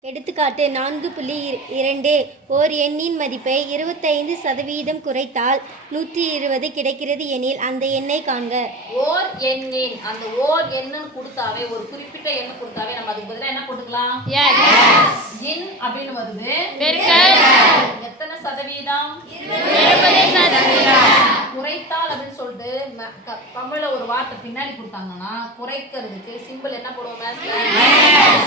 எடுத்துக்காட்டு நான்கு புள்ளி இர- இரண்டு. ஓர் எண்ணின் மதிப்பை இருபத்தைந்து சதவீதம் குறைத்தால் நூற்றி இருபது கிடைக்கிறது எனில் அந்த எண்ணை காண்க. ஓர் எண்ணின் அந்த ஓர் எண்ணுன்னு கொடுத்தாவே ஒரு குறிப்பிட்ட எண்ணு கொடுத்தாவே நம்ம அதுக்கு பதிலா என்ன போட்டுக்கலாம்? எண் அப்படின்னு வருது. எத்தனை சதவீதம்? குறைத்தால் அப்படின்னு க- தமிழ்ல ஒரு வார்த்தை பின்னாடி கொடுத்தாங்கன்னா குறைக்கிறதுக்கு சிம்பிள் என்ன போடுவோம்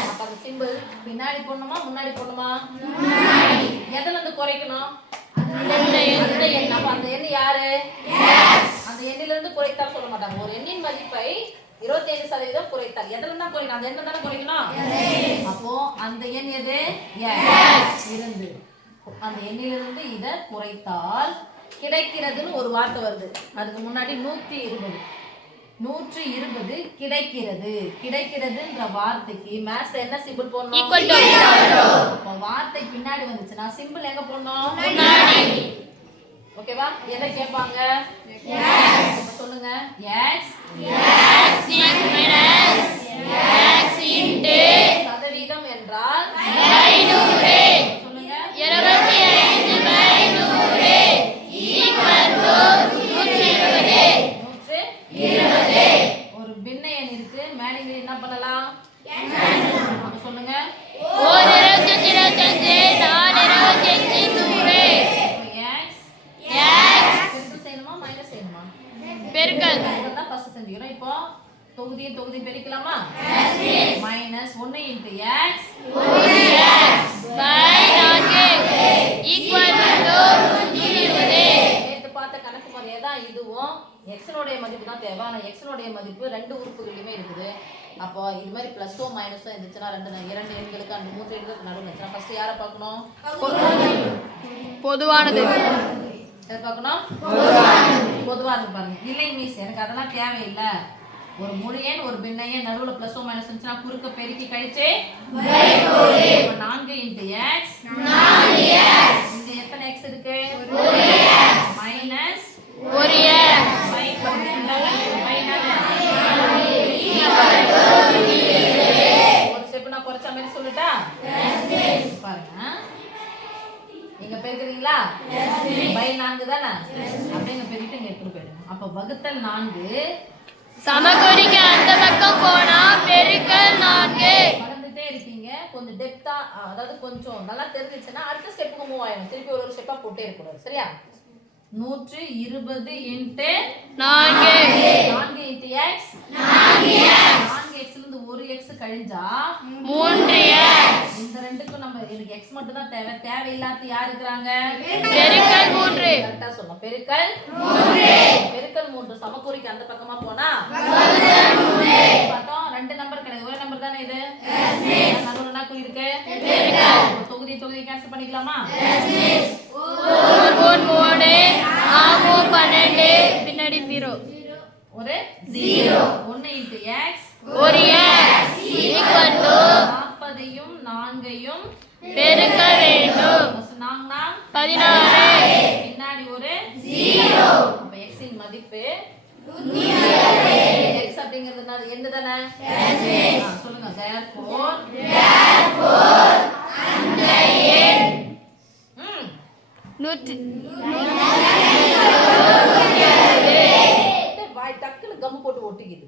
அப்ப அந்த சிம்பிள் பின்னாடி போடணுமா முன்னாடி போடணுமா? எதுல இருந்து குறைக்கணும்? அந்த எண் அப்ப அந்த எண் யாரு? அந்த எண்ணில இருந்து குறைத்தால் சொல்ல மாட்டாங்க. ஒரு எண்ணின் மதிப்பை இருபத்தைந்து சதவீதம் குறைத்தால். எதுல இருந்தா குறைக்கணும்? அந்த எண்ணை தானே குறைக்கணும்? அப்போ அந்த எண் எது? இருந்து. அந்த எண்ணிலிருந்து இத குறைத்தால் கிடைக்கிறதுன்னு ஒரு வார்த்தை வருது. அதுக்கு முன்னாடி நூத்தி இருபது. நூற்றி இருபது கிடைக்கிறது. கிடைக்கிறதுன்ற வார்த்தைக்கு மேத்ஸ் என்ன சிம்பிள் போடணும்? வார்த்தை பின்னாடி வந்துச்சுன்னா சிம்பிள் எங்க போடணும்? ஓகேவா? எதை கேட்பாங்க? சொல்லுங்க. எக்ஸ் சதவீதம் என்றால் சொல்லுங்க நூற்று ஒரு பின்ன எண் இருக்கு மேலிங்க என்ன பண்ணலாம் அப்ப சொல்லுங்க எக்ஸ் பெருக்கல் செய்யணுமா மைனஸ் செய்யணுமா தான் ஃபர்ஸ்ட் செஞ்சுக்கிறோம் இப்போ தொகுதி தொகுதி பெருக்கலாமா? மைனஸ் ஒன்று இன்ட்டு எக்ஸ் நேற்று பார்த்த கணக்கு முறையே தான் இதுவும். எக்ஸனுடைய மதிப்பு தான் தேவை. ஆனால் எக்ஸனுடைய மதிப்பு ரெண்டு உறுப்புகளிலுமே இருக்குது. அப்போ இது மாதிரி ப்ளஸ்ஸோ மைனஸோ இருந்துச்சுன்னா ரெண்டு இரண்டு எண்களுக்கு அந்த மூன்று எண்களுக்கு நடுவில் இருந்துச்சுன்னா ஃபர்ஸ்ட் யாரை பார்க்கணும்? பொதுவானது. எதை பார்க்கணும் பொதுவாக இருக்கு பாருங்க. இல்லை மிஸ் எனக்கு அதெல்லாம் தேவையில்லை. ஒரு எண் ஒரு பின்ன எண் நடுவில் ப்ளஸ் ஓ மைனஸ் இருந்துச்சுன்னா குறுக்க பெருக்கி கழிச்சு நான்கு இன்ட்டு எக்ஸ் இங்க எத்தனை எக்ஸ் இருக்கு? மைனஸ் ஒரு ஒரு ஸ்டெப் நான் குறைச்ச மாதிரி சொல்லட்டா? பாருங்க. நீங்க பெருக்குறீங்களா பை நான்கு தானே? அப்படியே இங்க பெருக்கிட்டு இங்க எடுத்துட்டு போயிடுங்க. அப்ப வகுத்தல் நான்கு. சமக்குறிக்கு அந்த பக்கம் போனா பெருக்கல் நான்கு. மறந்துட்டே இருக்கீங்க. கொஞ்சம் டெப்தா அதாவது கொஞ்சம் நல்லா தெரிஞ்சிச்சுன்னா அடுத்த ஸ்டெப்புக்கு மூவ் ஆயிடும் திருப்பி ஒரு ஒரு ஸ்டெப்பா போட்டே இருக்கக்கூடாது. சரியா? நூற்று இருபது இன்ட்டு நான்கு. நான்கு இன்ட்டு எக்ஸ் நான்கு. இருந்து ஒரு எக்ஸ் கழிஞ்சா மூன்று இந்த ரெண்டுக்கும் நம்ம எனக்கு எக்ஸ் மட்டும் தான் தேவை. தேவையில்லாத யார் இருக்கிறாங்க? பெருக்கல் மூன்று. கரெக்டா சொல்லணும் பெருக்கல் பெருக்கல் மூன்று. சமக்குறிக்கு அந்த பக்கமா போனா? பார்த்தோம். ரெண்டு நம்பர் கிடையாது ஒரே நம்பர் தானே இது? நடுவுல என்ன இருக்கு? தொகுதி தொகுதி கேன்சல் பண்ணிக்கலாமா? மூணு. பன்னெண்டு. பின்னாடி ஜீரோ ஒரு ஜீரோ ஒன்னு இன்ட்டு எக்ஸ் ஒரு எக்ஸ் ஈக்குவல் டு நாற்பதையும் நான்கையும் பெருக்க வேண்டும் first நாங்கன்னா பதினாறு பின்னாடி ஒரு ஜீரோ அப்ப மதிப்பு எக்ஸ் அப்படிங்கிறது என்னது? என்ன தானே? சொல்லுங்க. Therefore ம். நூற்றி. வாய் டக்குன்னு கம் போட்டு ஒட்டிக்குது.